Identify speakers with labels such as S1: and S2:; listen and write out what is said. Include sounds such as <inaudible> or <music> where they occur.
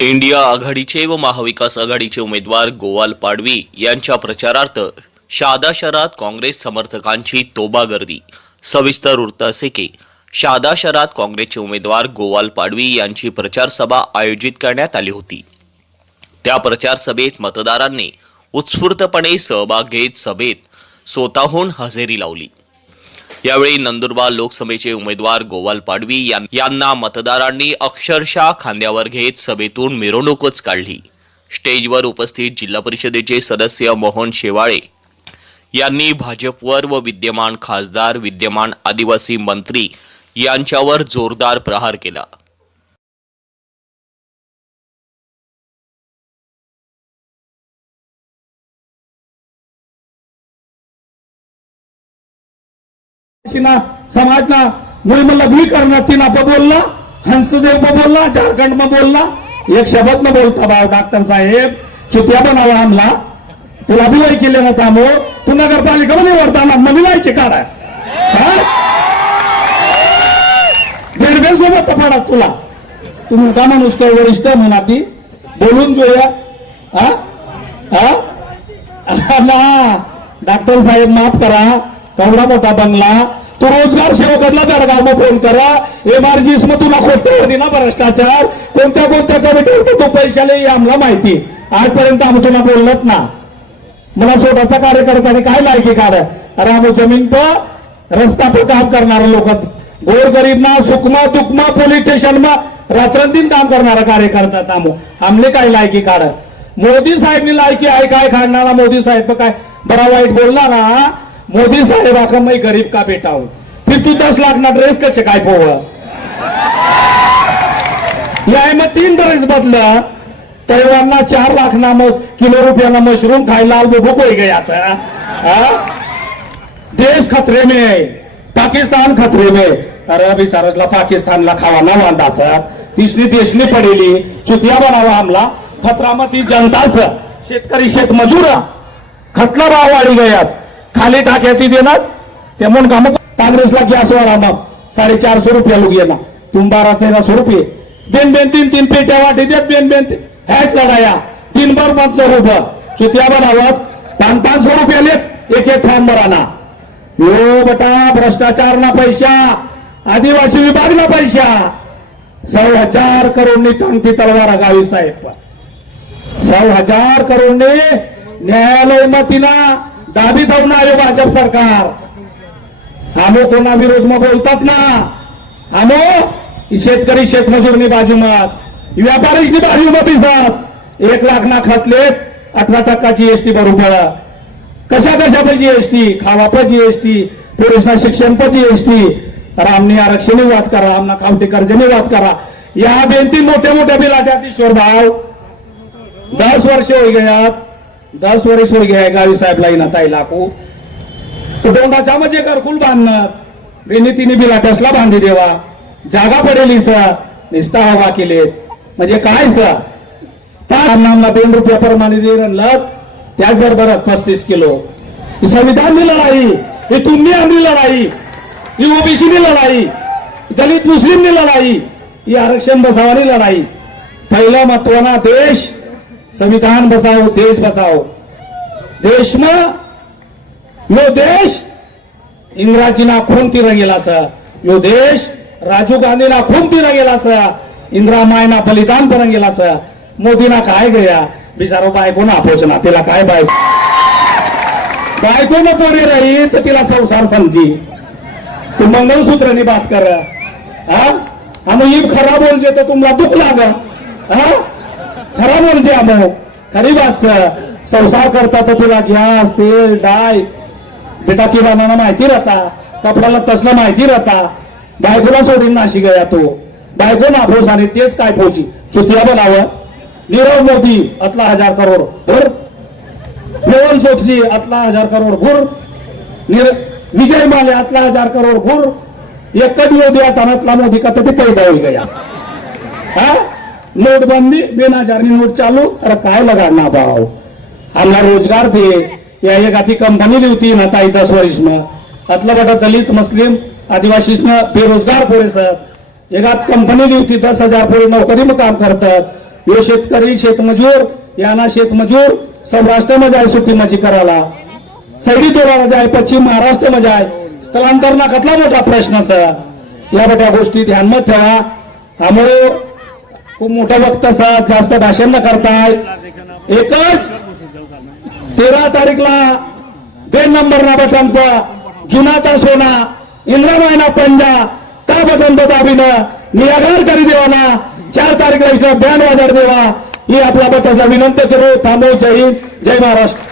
S1: India आघाडीचे व महाविकास आघाडीचे उमेदवार गोवाल पाडवी यांच्या प्रचारार्थ शहादा शहरात काँग्रेस समर्थकांची तोबा गर्दी सविस्तर वृत्त असे की शहादा शहरात काँग्रेसचे उमेदवार गोवाल पाडवी यांची प्रचारसभा आयोजित करण्यात आली होती. त्या प्रचार सभेत मतदारांनी उत्स्फूर्तपणे सहभाग घेत सभेत स्वतःहून हजेरी लावली. यावेळी नंदुरबार लोकसभेचे उमेदवार गोवाल पाडवी यां- यांना मतदारांनी अक्षरशः खांद्यावर घेत सभेतून मिरवणूकच काढली. स्टेजवर उपस्थित जिल्हा परिषदेचे सदस्य मोहन शेवाळे यांनी भाजपवर व विद्यमान खासदार विद्यमान आदिवासी मंत्री यांच्यावर जोरदार प्रहार केला.
S2: शिना समाजना मुळे मग लग्नी तीन आप बोलला हंसदेव में बोलला झारखंड में बोलला. एक शब्द में बोलता बा डॉक्टर साहेब चुतिया बनावा हमला तुला बी नाही केले ना थांबो तू नगरपालिका मध्ये वरताना नवीन आहे की बेडबेल सोबत पाडा तुला. तू मोठा माणूस काय वरिष्ठ म्हणा ती? बोलून जोया. हा? हा? ना <laughs> डॉक्टर साहेब माफ करा. केवढा मोठा बंगला. तो रोजगार सेवकातला जळगाव मग फोन करा एमआरजीएस मग तुला खोटे ना भ्रष्टाचार. कोणत्या कोणत्या कमिटी होते तो पैशाला आम्हाला माहिती. आजपर्यंत आम्ही तुला बोललत ना. मला स्वतःचा कार्यकर्त्याने काय लायकी काढ अरे आम्ही जमीन पर रस्ता पे काम करणारे लोक. गोर गरीब ना सुकमा दुखमा पोलीस स्टेशन मा. रात्रंदिन काम करणारा कार्यकर्ता तामो आमले काय लायकी काढ मोदी साहेबनी लायकी आहे काय? काढणारा मोदी साहेब काय? बरा वाईट बोलणारा मोदी साहेब आखा मैं गरीब का बेटा हूं। फिर तू दस लाख ना ड्रेस कसे काय पोव या मग तीन ड्रेस बदलं तैवानना चार लाख ना मग किलो रुपयाला मशरूम खायला बुबुक कोई देश खतरे में है पाकिस्तान खतरे में अरे अभी सरजला पाकिस्तानला खावा ना सर तिसरी देशनी पडेली चुतिया बनावा हमला। खतरामती जनताच शेतकरी शेतमजूर। खतला भाव वाढी गयात। खाली टाक्याती देणार. ते म्हणून काम काँग्रेसला गॅस वाढा मग साडेचारशे रुपया लोक येणार. तुम बारा तेराशे रुपये. बेन बेन तीन तीन पेट्या वाटी देत बेन बेन ह्याच लढाया. तीन बार पाचशे रुपये चुत्या बनावत. पाच सो रुपये लेत. एक एक फॉर्म भराना यो बटा भ्रष्टाचार ना पैसा आदिवासी विभाग ना पैसा सौ हजार करोडनी टांगती तलवार गावी साहेब. सौ हजार करोडने न्यायालय मतीना दाबी धावून भाजप सरकार. आमो कोणा विरोध मग बोलतात ना. आमो शेतकरी शेतमजूरनी बाजू मत व्यापारीची बाजू मत दिसत एक लाख ना खातलेत अठरा टक्का जीएसटी बरोबर कशा कशा पण जीएसटी खावा पण जीएसटी पोलीसना शिक्षण पण जीएसटी रामने आरक्षण वाद करा आमना खावटी कर्जनी वाद करा. या बेनती मोठ्या मोठ्या बिलाट्यात ईश्वर भाव दस वर्ष हो गयात. दस वर्ष हो घ्याय गावी साहेबला येणार ताई लाकू कुटुंबाचा म्हणजे घरकुल बांधणार बेनी तिने बिलाट्यासला बांधी देवा। जागा पडेली सर। निस्ता हवा केलेत म्हणजे काय सर? नामना दोन रुपया प्रमाणे दे लत त्याचबरोबर पस्तीस किलो। ही संविधाननी लढाई ही तुम्ही आमली लढाई ही ओबीसीनी लढाई दलित मुस्लिमनी लढाई ही आरक्षण बसावानी लढाई। पहिला महत्वाना देश संविधान बसाओ देश बसाओ। देश यो देश इंग्राजीना खून तिरं गेला सर यो देश राजीव गांधीना खून तिरं गेला सर इंदिरा मायना बलिदान करून गेला सर मोदीना काय गया? बिचारो बायको ना पोचना तिला काय बाय बायको न पोरी राही तर तिला संसार समजी तू मंगलसूत्रनी बात कर हा? आम्ही ही खरा बोलजे तर तुम्हाला दुःख लाग हा? खरा बोलजे म्हणजे अमो खरी बात संसार करता तर तुला गॅस तेल डाय बेटा किराणा माहिती राहता. कपड्याला तसलं माहिती राहता. बायकोला सोडून नाशी गया तो. बायको नाभोस आणि तेच काय पोची चुतिया बनावं. नीरव मोदी अतला हजार करोड. भर. मेवल चोक्सी अतला हजार करोड भूर. निर विजय माले अतला हजार करोड भूर. एकच मोदी आता अतला मोदी का ते पैदा होई गया. हा? नोटबंदी बिन हजारनी नोट चालू अरे काय लगाना भाव आम्हाला रोजगार दे. या एक आधी कंपनी होती ना ताई दस वर्ष में अतला बटा दलित मुस्लिम आदिवासी बेरोजगार पोरे सर. एकात कंपनी होती दस हजार पोरे नोकरी मग काम करतात. यो शेतकरी शेतमजूर यांना शेतमजूर सौराष्ट्रामध्ये आहे सुट्टी मजी करायला. सैडी तोडायला जाय पश्चिम महाराष्ट्र महाराष्ट्रामध्ये आहे. स्थलांतरणाकतला मोठा प्रश्न सर. या मोठ्या गोष्टी ध्यानात ठेवा. त्यामुळे खूप मोठा वक्ता जास्त भाषण न करताय. एकच तेरा तारीखला बेन नंबर ना बटंत जुनाचा सोना इंद्रमायना पंजा त्या बटन दाबीनं? निराधार करी देवाना चार तारीखला इथं बँड वाजर देवा. ही आपल्या बटाचा विनंती करू. थांबव जय हिंद. जय महाराष्ट्र.